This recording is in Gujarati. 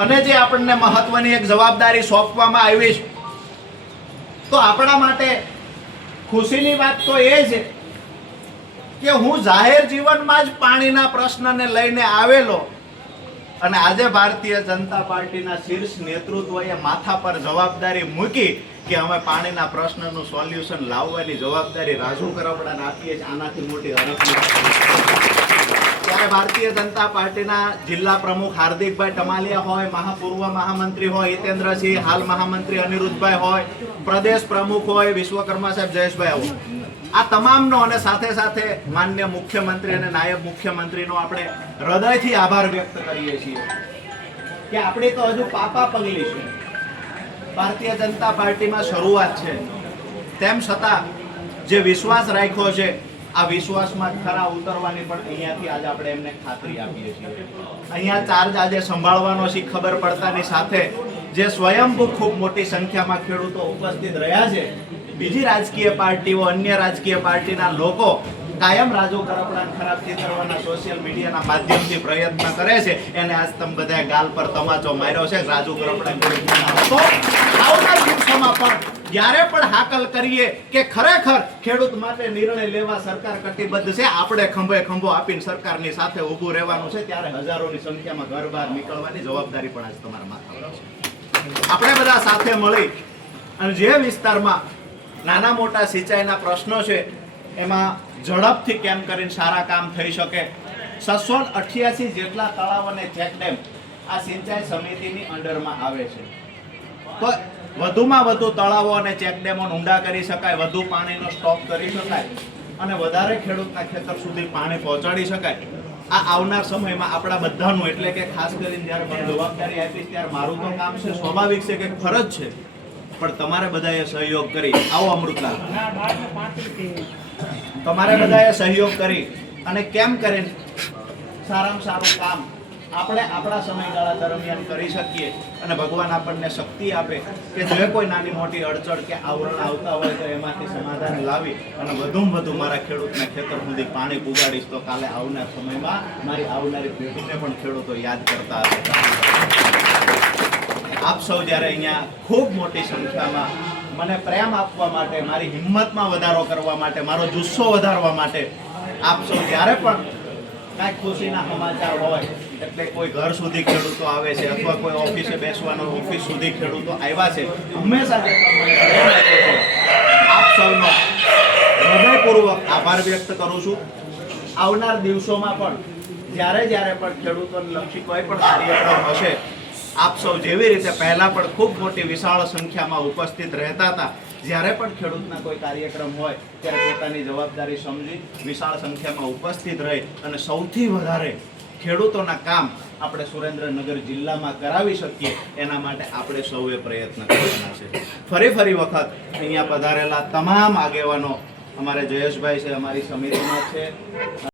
અને જે આપણને મહત્વની એક જવાબદારી સોંપવામાં આવી છે, તો આપણા માટે ખુશીની વાત તો એ છે કે હું જાહેર જીવનમાં જ પાણીના પ્રશ્નને લઈને આવેલો અને આજે ભારતીય જનતા પાર્ટીના શીર્ષ નેતૃત્વએ માથા પર જવાબદારી મૂકી કે અમે પાણીના પ્રશ્નનું સોલ્યુશન લાવવાની જવાબદારી રાજુ કરપડાને આપીએ છીએ. આનાથી મોટી હરખ ત્યારે ભારતીય જનતા પાર્ટીના જિલ્લા પ્રમુખ હાર્દિકભાઈ ટમાલિયા હોય, પૂર્વ મહામંત્રી હોય હિતેન્દ્રસિંહ, હાલ મહામંત્રી અનિરુદ્ધભાઈ હોય, પ્રદેશ પ્રમુખ હોય વિશ્વકર્મા સાહેબ જયેશભાઈ હોય, આ તમામનો અને સાથે સાથે માન્ય મુખ્યમંત્રી અને નાયબ મુખ્યમંત્રીનો આપણે હૃદયથી આભાર વ્યક્ત કરીએ છીએ કે આપણે તો હજુ પાપા પગલી છે. ભારતીય જનતા પાર્ટીમાં શરૂઆત છે, તેમ છતાં જે વિશ્વાસ રાખ્યો છે આ વિશ્વાસમાં ખરા ઉતરવાની પણ અહીંયાથી આજે આપણે એમને ખાતરી આપીએ છીએ. અહીંયા ચાર્જ આજે સંભાળવાનો છે ખબર પડતાની સાથે જે સ્વયંભૂ ખૂબ મોટી સંખ્યામાં ખેડૂતો ઉપસ્થિત રહ્યા છે. બીજી રાજકીય પાર્ટીઓ, અન્ય રાજકીય પાર્ટીના લોકો કાયમ રાજુ કરપડાને ખરાબ ચિતરવાના સોશિયલ મીડિયાના માધ્યમથી પ્રયત્ન કરે છે. એને આજ તમે બધાએ ગાલ પર તમાચો માર્યો છે. રાજુ કરપડા તો આવનાર દિવસોમાં પણ જ્યારે પણ હાકલ કરીએ કે ખરેખર ખેડૂત માટે નિર્ણય લેવા સરકાર કટિબદ્ધ છે, આપણે ખંભે ખંભો આપીને સરકારની સાથે ઊભું રહેવાનું છે, ત્યારે હજારોની સંખ્યામાં ઘર બહાર નીકળવાની જવાબદારી પણ આજ તમારા માથા છે. આપણે બધા સાથે મળી અને જે વિસ્તારમાં નાના મોટા સિંચાઈના પ્રશ્નો છે એમાં ઝડપથી કેમ કરીને સારા કામ થઈ શકે. 688 જેટલા તળાવ અને ચેકડેમ આ સિંચાઈ સમિતિની અંડરમાં આવે છે. તો વધુમાં વધુ તળાવો અને ચેકડેમો ઊંડા કરી શકાય, વધુ પાણીનો સ્ટોક કરી શકાય અને વધારે ખેડૂતના ખેતર સુધી પાણી પહોંચાડી શકાય. આ આવનાર સમયમાં આપણા બધાનું, એટલે કે ખાસ કરીને જ્યારે મને જવાબદારી આપીશ ત્યારે મારું તો કામ છે, સ્વાભાવિક છે કે ફરજ છે, પણ તમારે બધાએ સહયોગ કરી, આવો અમૃતલાલ, તમારે બધાએ સહયોગ કરી અને કેમ કરીને સારામાં સારું કામ આપણે આપણા સમયગાળા દરમિયાન કરી શકીએ અને ભગવાન આપણને શક્તિ આપે કે જે કોઈ નાની મોટી અડચણ કે આવરણ આવતા હોય તો એમાંથી સમાધાન લાવી અને વધુમાં વધુ મારા ખેડૂતના ખેતર સુધી પાણી પુગાડીશ તો કાલે આવનાર સમયમાં મારી આવનારી પેઢીને પણ ખેડૂતો યાદ કરતા હશે. આપ સૌ જ્યારે અહીંયા ખૂબ મોટી સંખ્યામાં મને પ્રેમ આપવા માટે, મારી હિંમતમાં વધારો કરવા માટે, મારો જુસ્સો વધારવા માટે આપ સૌ જ્યારે પણ કાંઈક ખુશીના સમાચાર હોય, એટલે કોઈ ઘર સુધી ખેડૂતો આવે છે અથવા કોઈ ઓફિસે બેસવાનો ઓફિસ સુધી ખેડૂતો આવ્યા છે, હંમેશા આપ સૌનો હૃદયપૂર્વક આભાર વ્યક્ત કરું છું. આવનાર દિવસોમાં પણ જ્યારે પણ ખેડૂતોને લક્ષી કોઈ પણ કાર્યક્રમ હશે, આપ સૌ જેવી રીતે પહેલા પણ ખૂબ મોટી વિશાળ સંખ્યામાં ઉપસ્થિત રહેતા હતા, જ્યારે પણ ખેડૂતના કોઈ કાર્યક્રમ હોય ત્યારે પોતાની જવાબદારી સમજી વિશાળ સંખ્યામાં ઉપસ્થિત રહી અને સૌથી વધારે ખેડૂતોના કામ આપણે સુરેન્દ્રનગર જિલ્લામાં કરાવી શકીએ એના માટે આપણે સૌએ પ્રયત્ન કરવાના છે. ફરી વખત અહીંયા પધારેલા તમામ આગેવાનો, અમારે જયેશભાઈ છે, અમારી સમિતિમાં છે,